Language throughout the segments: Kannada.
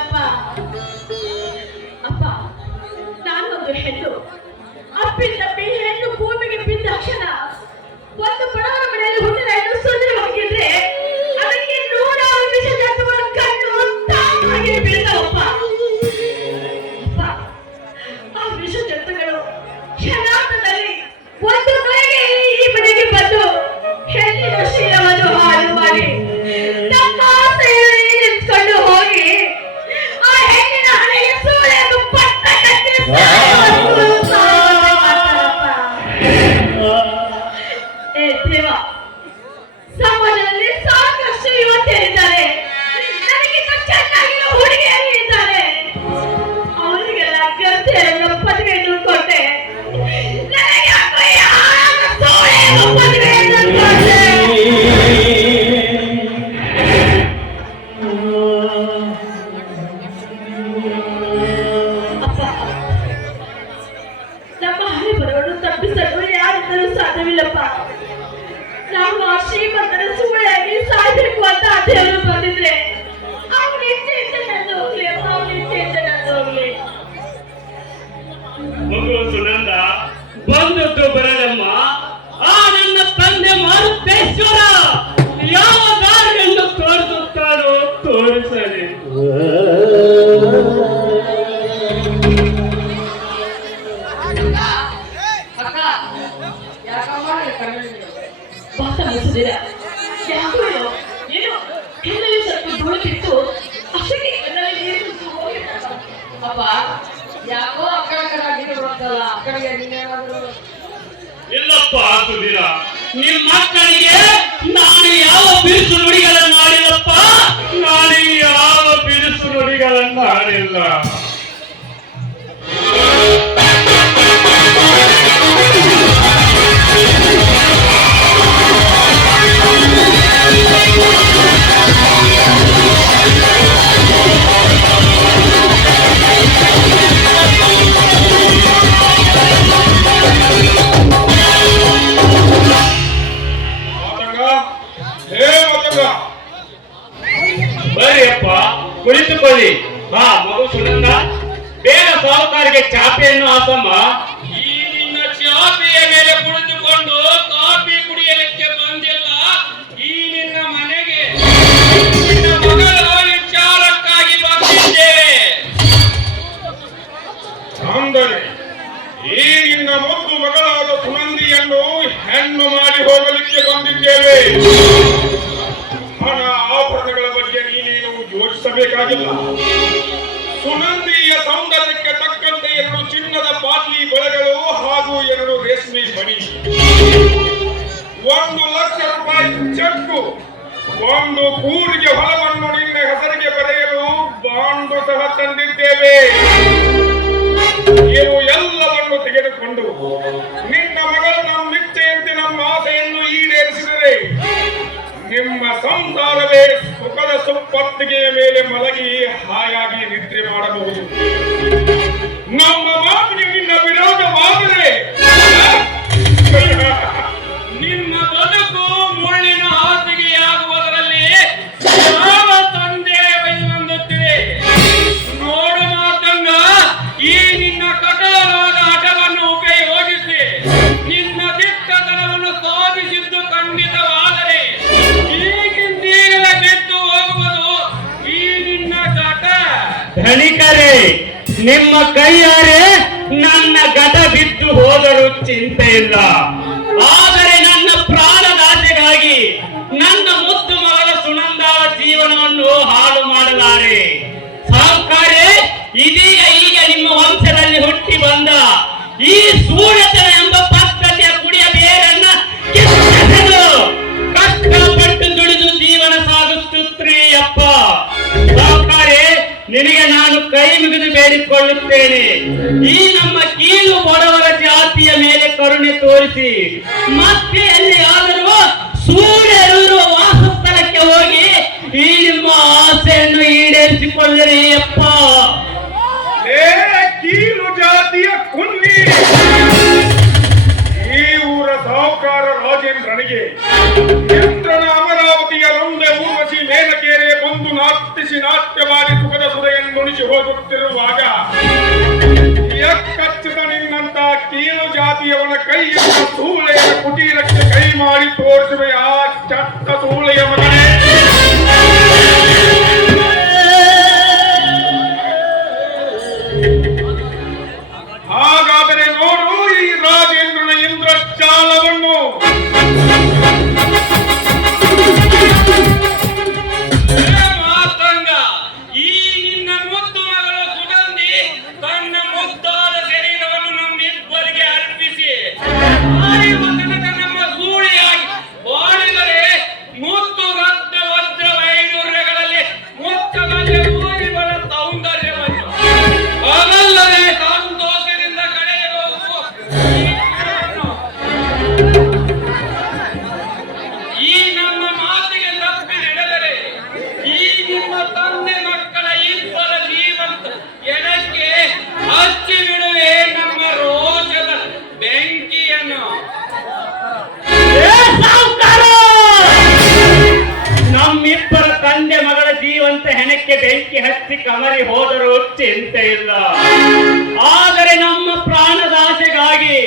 ಅಪ್ಪ ಅಪ್ಪ ನಾನೊಂದು ಹೆಣ್ಣು ಅಪ್ಪಿತಪ್ಪಿ ಹೆಣ್ಣು ಭೂಮಿಗೆ ಬಿದ್ದ ಕ್ಷಣ ಒಂದು ಬಡವರ ಮನೆಯಲ್ಲಿ ಹುಟ್ಟಿದ ಹೆಣ್ಣು ಸುಂದರವಾಗಿದ್ರೆ ಅದಕ್ಕೆ ನೂರಾರು ವಿಷ ಜಂತುಗಳ ಕಣ್ಣು ತಾನಾಗಿ ಬೀಳ್ತಾವಪ್ಪ. ಆ ವಿಷ ಜಂತುಗಳು ಕ್ಷಣಾರ್ಧದಲ್ಲಿ ಒಂದು ಕಡೆಗೆ ಈ ಮನೆಗೆ ಬಂದು ಹೆಣ್ಣಿನ ಶೀಲವನ್ನು ಹಾಳು ಮಾಡಿ ತಮ್ಮ ಆಸೆಯನ್ನು ಈಡೇರಿಸಿಕೊಂಡು ಹೋಗಿ ಆ ಹೆಣ್ಣಿನ ಹಣೆಗೆ ಸೂಳೆಯನ್ನು ಪಟ್ಟ ಕಟ್ಟಿ ದೇವ, ಸಮಾಜದಲ್ಲಿ ಸಾಕಷ್ಟು ಯುವತಿಯರಿದ್ದಾರೆ, ನನಗಿಂತ ಚೆನ್ನಾಗಿರೋ ಹುಡುಗಿಯರು ಇದ್ದಾರೆ. ಅವರಿಗೆಲ್ಲ ಗರ್ಭೆಯನ್ನು ಪದವಿಯನ್ನು ಕೊಟ್ಟೆ, ನನಗೆ ಯಾಕೋ ಯಾರ ಸೂಳೆಯನ್ನು ಪದವಿಯನ್ನು ಕೊಟ್ಟೆ. ಅಪ್ಪ, ನಮ್ಮ ಹಣೆ ಬರವನ್ನು ತಪ್ಪಿಸಲು ಯಾರಿಂದಲೂ ಸಾಧ್ಯವಿಲ್ಲಪ್ಪ. ನಾವು ಆ ಶ್ರೀಮಂತರ ಸುಳ್ಳೆಯಾಗಿ ಸಾಯ್ಬೇಕು ಅಂತ ದೇವರು ಬಂದಿದ್ರೆ ಅವನ ಇಚ್ಛೆಯಿಂದ ನಡೆದು ಹೋಗ್ಲಿ ಅಪ್ಪ, ಅವನ ಇಚ್ಛೆಯಿಂದ ನಡೆದು ಹೋಗ್ಲಿ. ಮಗು ಸುನಂದ ಬಂದದ್ದು ಬರದಮ್ಮ. ಆ ನನ್ನ ತಂದೆ ಮಾರುತೇಶ್ವರ ಯಾವ ದಾರಿಯನ್ನು ತೋರಿಸುತ್ತಾನೋ ತೋರಿಸಲಿ. ಅಪ್ಪ ಯಾಕೋ ಅಕ್ಕಡಾಗಿರುತ್ತಲ್ಲ, ಆ ಕಡೆಗೆ ಇಲ್ಲಪ್ಪ ಸುಧೀರ, ನಿಮ್ಮ ಮಕ್ಕಳಿಗೆ ನಾನು ಯಾವ ಬಿರುಸು ನುಡಿಗಳನ್ನು ಆಡಿಲ್ಲಪ್ಪ, ನಾನು ಯಾವ ಬಿರುಸು ನುಡಿಗಳನ್ನು ಆಡಿಲ್ಲ. ಬರೀಪ್ಪ ಕುಳಿತುಕೊಳ್ಳಿ. ಹಾ ಮಗು ಸುನಂದ, ಬೇಗ ಸಾಹುಕಾರಿಗೆ ಚಾಪೆಯನ್ನು ಹಾಕಮ್ಮ. ಈ ನಿನ್ನ ಚಾಪೆಯ ಮೇಲೆ ಕುಳಿತುಕೊಂಡು ಕಾಫಿ ಕುಡಿಯಲಿಕ್ಕೆ ಬಂದಿಲ್ಲ. ಈ ನಿನ್ನ ಮನೆಗೆ ನಿನ್ನ ಮಗಳ ವಿಚಾರಕ್ಕಾಗಿ ಬಂದಿದ್ದೇವೆ. ಅಂದರೆ ಈ ನಿನ್ನ ಮುದ್ದು ಮಗಳಾದ ಸುನಂದಿಯನ್ನು ಹೆಣ್ಣು ಮಾಡಿ ಹೋಗಲಿಕ್ಕೆ ಬಂದಿದ್ದೇವೆ. ಹಣ ಆಭರಣಗಳ ಬಗ್ಗೆ ನೀನೇನು ಯೋಚಿಸಬೇಕಾಗಿಲ್ಲ. ಸುನಂದಿಯ ಸೌಂದರ್ಯಕ್ಕೆ ತಕ್ಕಂತೆ 2 ಚಿನ್ನದ ಬಾಟ್ಲಿ ಬಳೆಗಳು ಹಾಗೂ 2 ರೇಷ್ಮೆ ಬಳಿ, 1 ಲಕ್ಷ ರೂಪಾಯಿ ಚೆಕ್ಕು, 1 ಕೂರಿಗೆ ಹೊಲವನ್ನು ನಿನ್ನ ಹೆಸರಿಗೆ ಬರೆಯಲು ಬಾಂಡು ಸಹ ತಂದಿದ್ದೇವೆ. ಇವು ಎಲ್ಲವನ್ನು ತೆಗೆದುಕೊಂಡು ನಿನ್ನ ಮಗಳನ್ನು ನಿಶ್ಚಯಂತೆ ನಮ್ಮ ಆಸೆಯನ್ನು ಈಡೇರಿಸಿದರೆ ನಿಮ್ಮ ಸಂಸಾರವೇ ಸುಖದ ಸುಪ್ಪತ್ತಿಗೆಯ ಮೇಲೆ ಮಲಗಿ ಹಾಯಾಗಿ ನಿದ್ರೆ ಮಾಡಬಹುದು. ನಮ್ಮ ಮಾತಿಗೆ ನಿನ್ನ ವಿರೋಧವಾದರೆ ನಿನ್ನ ಬದುಕು ಮುಳ್ಳಿನ ಹಾಸಿಗೆಯಾಗುವುದರಲ್ಲಿ ಯಾವ ತಂದೆ ಬೈದಂದುತ್ತಿದೆ. ನೋಡು ಮಾತಂಗ, ಈ ನಿನ್ನ ಕಠೋರವಾದ ಹಠವನ್ನು ಉಪಯೋಗಿಸಿ ನಿನ್ನ ದಿಟ್ಟತನವನ್ನು ಸಾಧಿಸಿದ್ದು ಖಂಡಿತವಾದರೆ ಈಗಿಂದೀಗಲ ಬಿದ್ದು ಹೋಗುವುದು ಈ ನಿನ್ನ ಘಟ. ಧನಿಕರೇ, ನಿಮ್ಮ ಕೈಯಾರೆ ನನ್ನ ಘಟ ಬಿದ್ದು ಹೋದರೂ ಚಿಂತೆ ಇಲ್ಲ. ಆದರೆ ನನ್ನ ಪ್ರಾಣದಾಸೆಗಾಗಿ ನನ್ನ ಮುದ್ದು ಮಗಳ ಸುನಂದಾಳ ಜೀವನವನ್ನು ಹಾಳು ಮಾಡಲಾರೆ. ಸಾಹುಕಾರೆ, ಇದೀಗ ಈಗ ನಿಮ್ಮ ವಂಶದಲ್ಲಿ ಹುಟ್ಟಿ ಬಂದ ಈ ಸೂಳತನ ಎಂಬ ಪದ್ಧತಿಯ ಕುಡಿಯ ಬೇರನ್ನ ಕಿತ್ತೆಸೆದು ಕಷ್ಟಪಟ್ಟು ದುಡಿದು ಜೀವನ ಸಾಗಿಸುತ್ತೀ ಅಪ್ಪ. ಸಾಹುಕಾರೆ, ನಿನಗೆ ನಾನು ಕೈ ಮುಗಿದು ಬೇಡಿಕೊಳ್ಳುತ್ತೇನೆ. ಈ ನಮ್ಮ ಕೀಳು ಬಡವರ ಜಾತಿಯ ಮೇಲೆ ಕರುಣೆ ತೋರಿಸಿ ಮತ್ತೆ ಎಲ್ಲಿಯಾದರೂ ಸೂರ್ಯರಿರುವ ವಾಸಸ್ಥಳಕ್ಕೆ ಹೋಗಿ ಈ ನಿಮ್ಮ ಆಸೆಯನ್ನು ಈಡೇರಿಸಿಕೊಳ್ಳಿರಿ ಅಪ್ಪ. ಕೀಳು ಜಾತಿಯ ಕುನ್ನಿ, ಈ ಊರ ಸಾಹುಕಾರ ರಾಜೇಂದ್ರನಿಗೆ ಇಂದ್ರನ ಅಮರಾವತಿಯ ರೊಂದೆ ಊರ್ವಶಿ ಮೇಲಕೇರೆ ಬಂದು ನಾಟ್ಯಸಿ ನಾಟ್ಯವಾದಿ ಸುಖದ ಸುರೆಯನ್ನು ಎಂದುಣಿಸಿ ಹೋಗುತ್ತಿರುವಾಗ ಎಕ್ಕಚ್ಚಿದ ನಿನ್ನಂತ ಕೀಳು ಜಾತಿಯವನ ಕೈಯಿಂದ ಸೂಳೆಯ ಕುಟೀರಕ್ಕೆ ಕೈ ಮಾಡಿ ತೋರಿಸುವೆ ಆ ಚಟ್ಟ ಸೂಳೆಯ ಮಗನೇ. ಹಾಗಾದರೆ ನೋಡು ಈ ರಾಜೇಂದ್ರನ ಇಂದ್ರಜಾಲವನ್ನು. ನಮ್ಮಿಬ್ಬರ ತಂದೆ ಮಗಳ ಜೀವಂತ ಹೆಣಕ್ಕೆ ಬೆಂಕಿ ಹಚ್ಚಿ ಕಮರಿ ಹೋದರೂ ಚಿಂತೆ ಇಲ್ಲ. ಆದರೆ ನಮ್ಮ ಪ್ರಾಣದಾಸೆಗಾಗಿ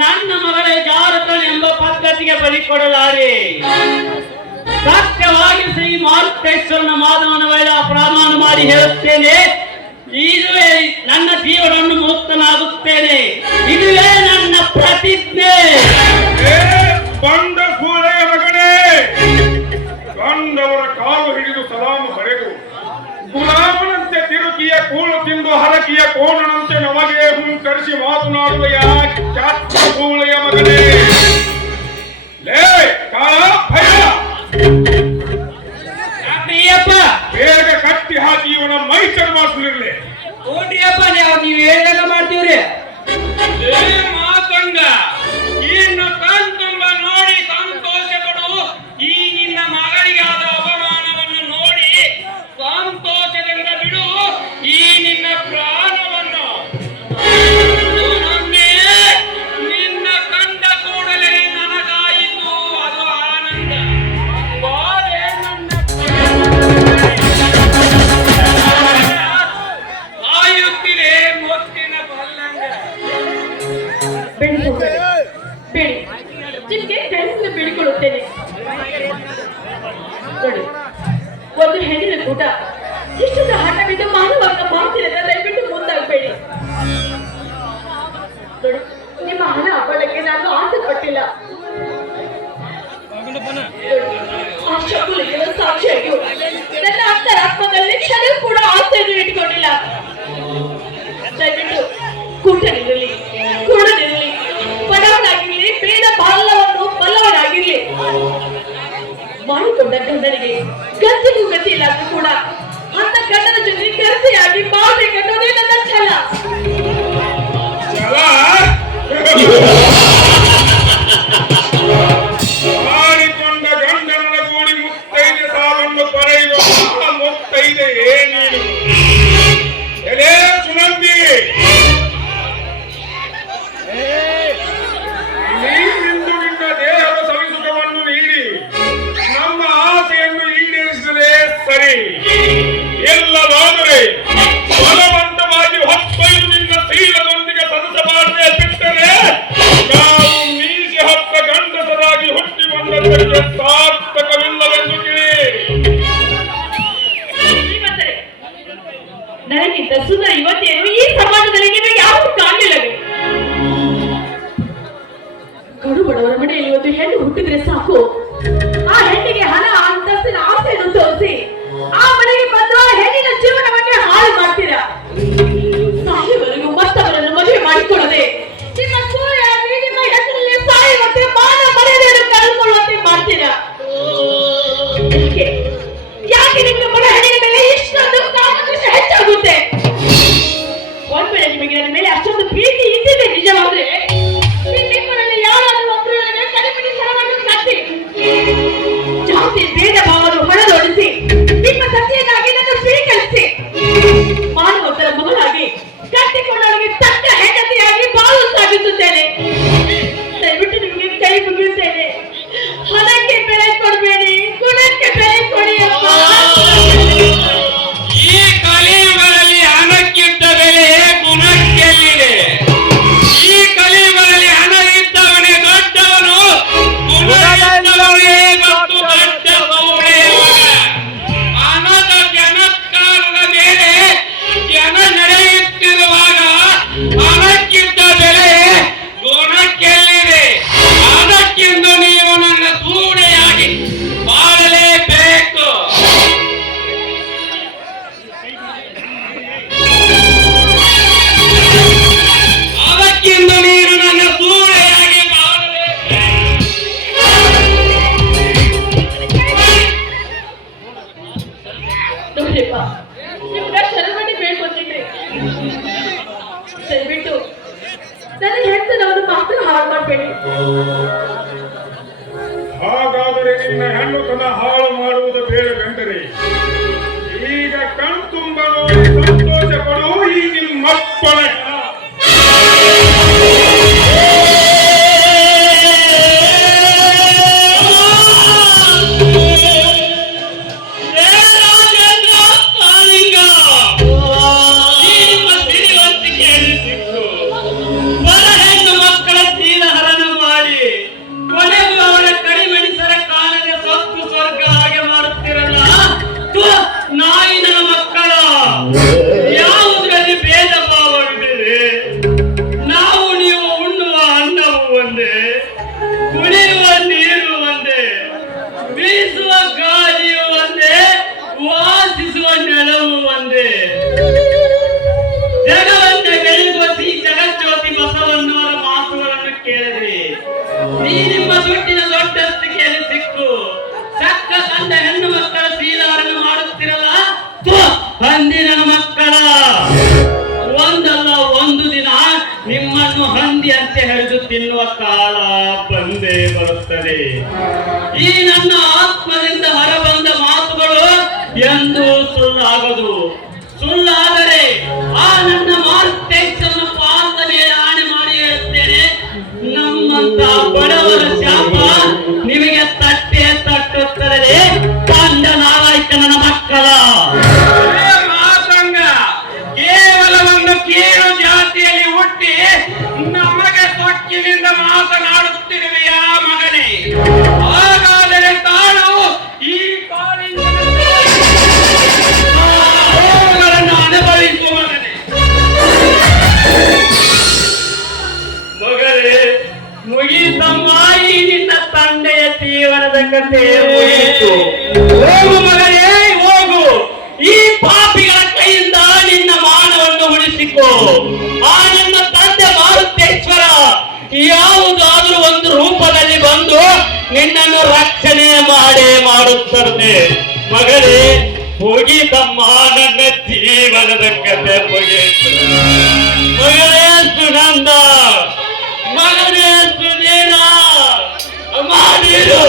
ನನ್ನ ಮಗಳ ಜಾರತನೆಂಬ ಪದ್ಧತಿಗೆ ಬಲಿ ಕೊಡಲಾರೆ. ಸತ್ಯವಾಗಿ ಶ್ರೀ ಮಾರುತೇಶ್ವರನ ಮಾಧವನ ವೈರ ಪ್ರಮಾಣ ಮಾಡಿ ಹೇಳುತ್ತೇನೆ, ಇದುವೇ ನನ್ನ ಜೀವನವನ್ನು ಮುಕ್ತನಾಗುತ್ತೇನೆ. ಇದುವೇ ನನ್ನ ಪ್ರತಿಜ್ಞೆ. ಬಂದ ಸೂಳೆಯ ಮಗನೇ, ಕಂಡವರ ಕಾಲು ಹಿಡಿದು ಸಲಾಮು ಬರೆದು ಗುಲಾಮನಂತೆ ತಿರುಕಿಯ ಕೂಳು ತಿಂದು ಹರಕಿಯ ಕೋಣನಂತೆ ನಮಗೆ ಹುಂಕರಿಸಿ ಮಾತನಾಡುವ ಚಾಚ ಸೂಳೆಯ ಮಗನೇ. ಲೇ ಕಾಲ ಭಯ, ಬೇಗ ಕಟ್ಟಿ ಹಾಕಿ ಇವನ ಮೈ ಚರ್ಮಾಸುಲಿರ್ಲಿ. ನೋಡ್ರಿಯಪ್ಪ, ನೀವು ಹೇಳಿದಾಗ ಮಾಡ್ತೀವ್ರಿ. ಮಾತಂಗ ಇನ್ನು ಕಣ್ತುಂಬ ನೋಡಿ ಸಂತೋಷ ಪಡು. ಈ ನಿನ್ನ ಮಗಳಿಗೆ ಆದ ಅವಮಾನವನ್ನು ನೋಡಿ ಸಂತೋಷದಿಂದ ಬಿಡು ಈ ನಿನ್ನ ಪ್ರಾಣವನ್ನು. ನಿನ್ನ ಕಂಡ ಕೂಡಲೇ ನನಗಾಯಿತು ಅದು ಆನಂದ. ಬಾರೆ ನನ್ನ ಕಾಯುತ್ತಿದೆ ಮುತ್ತಿನ ಬಲ್ಲಂಗ. ಬೇಡಿ, ನಿಮಗೆ ಕೈಯಿಂದ ಬೇಡಿಕೊಳ್ಳುತ್ತೇನೆ. ನೋಡಿ, ಒಂದು ಹೆಣ್ಣಿನ ಕೂಟ ಇಷ್ಟೊಂದು ಹಠ ಬಿದ್ದು ಮಾನವನ್ನ ಮಾಡ್ತೀರಂತ ದಯವಿಟ್ಟು ಮುಂದಾಗಬೇಡಿ. ನೋಡಿ, ನಿಮ್ಮ ಹಣ ಹಬ್ಬಳಕ್ಕೆ ನಾನು ಆಸೆ ಪಟ್ಟಿಲ್ಲ. ಆ ಶಕುಲಿಗೆ ಸಾಕ್ಷಿಯಾಗಿ ನನ್ನ ಅಂತರಾತ್ಮದಲ್ಲಿ ಕ್ಷಣ ಕೂಡ ಆಸೆಯನ್ನು ಇಟ್ಕೊಂಡಿಲ್ಲ. ದಯವಿಟ್ಟು ಕೂಟನಿರಲಿ, ಕೂಡನಿರಲಿ, ಬಡವನಾಗಿರ್ಲಿ, ಬೇಡ ಬಾಲವನ್ನು ಬಲ್ಲವನಾಗಿರ್ಲಿ, ಮಾಡಿಕೊಂಡ ಗಂಡನಿಗೆ ಗತಿಗೂ ಗತಿ ಇಲ್ಲ ಅಂದ್ರೂ ಕೂಡ ಅಂತ ಗಂಡನ ಜೊತೆ ಗತಿಯಾಗಿ ಬಾಳ್ಬೇಕನ್ನೋದೇ ನನ್ನ ಛಲ. ಮಾಡಿಕೊಂಡ ಗಂಡನ ಗೂಡಿ ಮುತ್ತೈದೆ ಸಾವನ್ನು ಪಡೆಯುವ ಮುತ್ತೈದೆ ಏನೇನು. ಎಲೆ ಸುನಂದಿ, ನೀವಿಂದು ನಿನ್ನ ದೇಹದ ಸವಿಸುಖವನ್ನು ನೀಡಿ ನಮ್ಮ ಆಸೆಯನ್ನು ಈಡೇರಿಸಲೇ ಸರಿ. ಇಲ್ಲವಾದರೆ ಬಲವಂತವಾಗಿ ಹೊತ್ತೊಯ್ದು ನಿನ್ನ ಶೀಲದೊಂದಿಗೆ ಸದಸಬಾರದೆ ಬಿಟ್ಟರೆ ನಾವು ಮೀಸಿ ಹೊತ್ತ ಗಂಡಸರಾಗಿ ಹುಟ್ಟಿ ಬಂದದ್ದಕ್ಕೆ ಸಾರ್ಥಕವಿಲ್ಲವೆಂದು ಕೇಳಿ. ನನಗಿಂತ ಸುಂದರ ಯುವತಿಯನ್ನು ಈ ಸಮಾಜದಲ್ಲಿ ನಿಮಗೆ ಯಾರು ಕಾಣಲಿಲ್ಲವೇ? ಕಡು ಬಡವರ ಮನೆಯಲ್ಲಿ ಒಂದು ಹೆಣ್ಣು ಹುಟ್ಟಿದ್ರೆ ಸಾಕು, ಆ ಹೆಣ್ಣಿಗೆ ಹಣ ಅಂತಸ್ತಿನ ಆಸೆಯನ್ನು ತೋರಿಸಿ ಆ ಮನೆಗೆ ಬಂದು ಆ ಹೆಣ್ಣಿನ ಜೀವನವನ್ನೇ ಹಾಳು ಮಾಡ್ತೀರಾ. ಸಾಯುವವರೆಗೂ ಮತ್ತವರನ್ನು ಮದುವೆ ಮಾಡಿಕೊಳ್ಳದೆ ನಿಮ್ಮ ಸೂರ್ಯಾಗಿ ನಿಮ್ಮ ಹೆಸರಲ್ಲಿ ಸಾಯುವಂತೆ ಮಾನ ಮರ್ಯಾದೆಯನ್ನು ಕಳೆದುಕೊಳ್ಳುವಂತೆ ಮಾಡ್ತೀರಾ. ಯಾಕೆ ನಿಮ್ಮ ಮನೆ ಹೆಣ್ಣಿನ ಮೇಲೆ ಇಷ್ಟೊಂದು ಕಾಮಕೃಷ್ಣ ಹೆಚ್ಚಾಗುತ್ತೆ? ಒಂದ್ ವೇಳೆ ನಿಮಗೆ ನನ್ನ ಮೇಲೆ ಅಷ್ಟೊಂದು ಪ್ರೀತಿ ಇದ್ದಿದೆ ನಿಜವಾದ್ರೆ ನಿಮ್ಮಲ್ಲಿ ಯಾರಾದ್ರೂ ಒಬ್ಬರು ಕಡಿಮೆ ಸರವನ್ನು ಕಟ್ಟಿ ನಿಮ್ಗ ಶರವಣಿ ಬೇಡ್ಕೊತೀನಿ. ದಯವಿಟ್ಟು ನನಗೆ ಹೆಂಡತಿ ನಾವು ಮಾತ್ರ ಹಾಳು ಮಾಡಬೇಡಿ. ಹಾಗಾದರೆ ನಿನ್ನ ಹೆಣ್ಣುತನ ಹಾಳು ಮಾಡುವುದು ಬೇಡವೆಂದರೆ ಈಗ ಕಣ್ತುಂಬ ನೋಡಿ ಸಂತೋಷ ಪಡು ಈ ನಿಮ್ಮಪ್ಪನ ಹೆಣ. ಹೆಣ್ಣು ಮಕ್ಕಳ ಶ್ರೀಲಾರನ್ನು ಮಾಡುತ್ತಿರಲ್ಲ ಹಂದಿನ ಮಕ್ಕಳ. ಒಂದಲ್ಲ ಒಂದು ದಿನ ನಿಮ್ಮನ್ನು ಹಂದಿಯಂತೆ ಹಿಡಿದು ತಿನ್ನುವ ಕಾಲ ಬಂದೇ ಬರುತ್ತದೆ. ಈ ನನ್ನ ಆತ್ಮದಿಂದ ಹೊರಬಂದ ಮಾತುಗಳು ಎಂದೂ ಸುಳ್ಳಾಗದು. ಸುಳ್ಳಾದರೆ ಆ ನನ್ನ ಮಾರುತೇಕ್ಷನ್ನು ಪಾದ ಮೇಲೆ ಆಣೆ ಮಾಡಿ ಹೇಳುತ್ತೇನೆ, ನಮ್ಮಂತ ಬಡವರ ಶಾಪ ನಿಮಗೆ ತಟ್ಟೆ ತಟ್ಟುತ್ತದೆ. ಕಂಡ ನಾಲಾಯಕನ ಮಕ್ಕಳ ಮಾತಂಗ ಕೇವಲ ಒಂದು ಕೀಳು ಜಾತಿಯಲ್ಲಿ ಹುಟ್ಟಿ ನಮಗೆ ಸೊಕ್ಕಿನಿಂದ ಮಾತನಾಡುತ್ತಿರುವೆಯಾ ಮಗನೇ? ಹಾಗಾದರೆ ತಾಳು ಈ ಕಾಲಿಂಗಗಳನ್ನು ಅನುಭವಿಸುವ ಮಗನೇ. ಮಗಳೇ, ಮುಗೀತಮ್ಮ ಈ ನಿನ್ನ ತಂದೆಯ ಜೀವನದ ಕಥೆ ಮುಗಿಯಿತು. ಹೋಗು ಮಗಳೇ, ಹೋಗು. ಈ ಪಾಪಿಗಳ ಕೈಯಿಂದ ನಿನ್ನ ಮಾನವನ್ನು ಉಳಿಸಿಕೊ. ಆ ನಿನ್ನ ತಂದೆ ಮಾರುತೇಶ್ವರ ಯಾವುದಾದ್ರೂ ಒಂದು ರೂಪದಲ್ಲಿ ಬಂದು ನಿನ್ನನ್ನು ರಕ್ಷಣೆ ಮಾಡುತ್ತದೆ. ಮಗಳೇ, ಮುಗೀತಮ್ಮ ನನ್ನ ಜೀವನದ ಕಥೆ ಮುಗಿಯಿತು. ಮಗಳೇ ಸುನಂದ, ಮಗನೇ ಸುನೀಲ, ಮಾಡಿರು.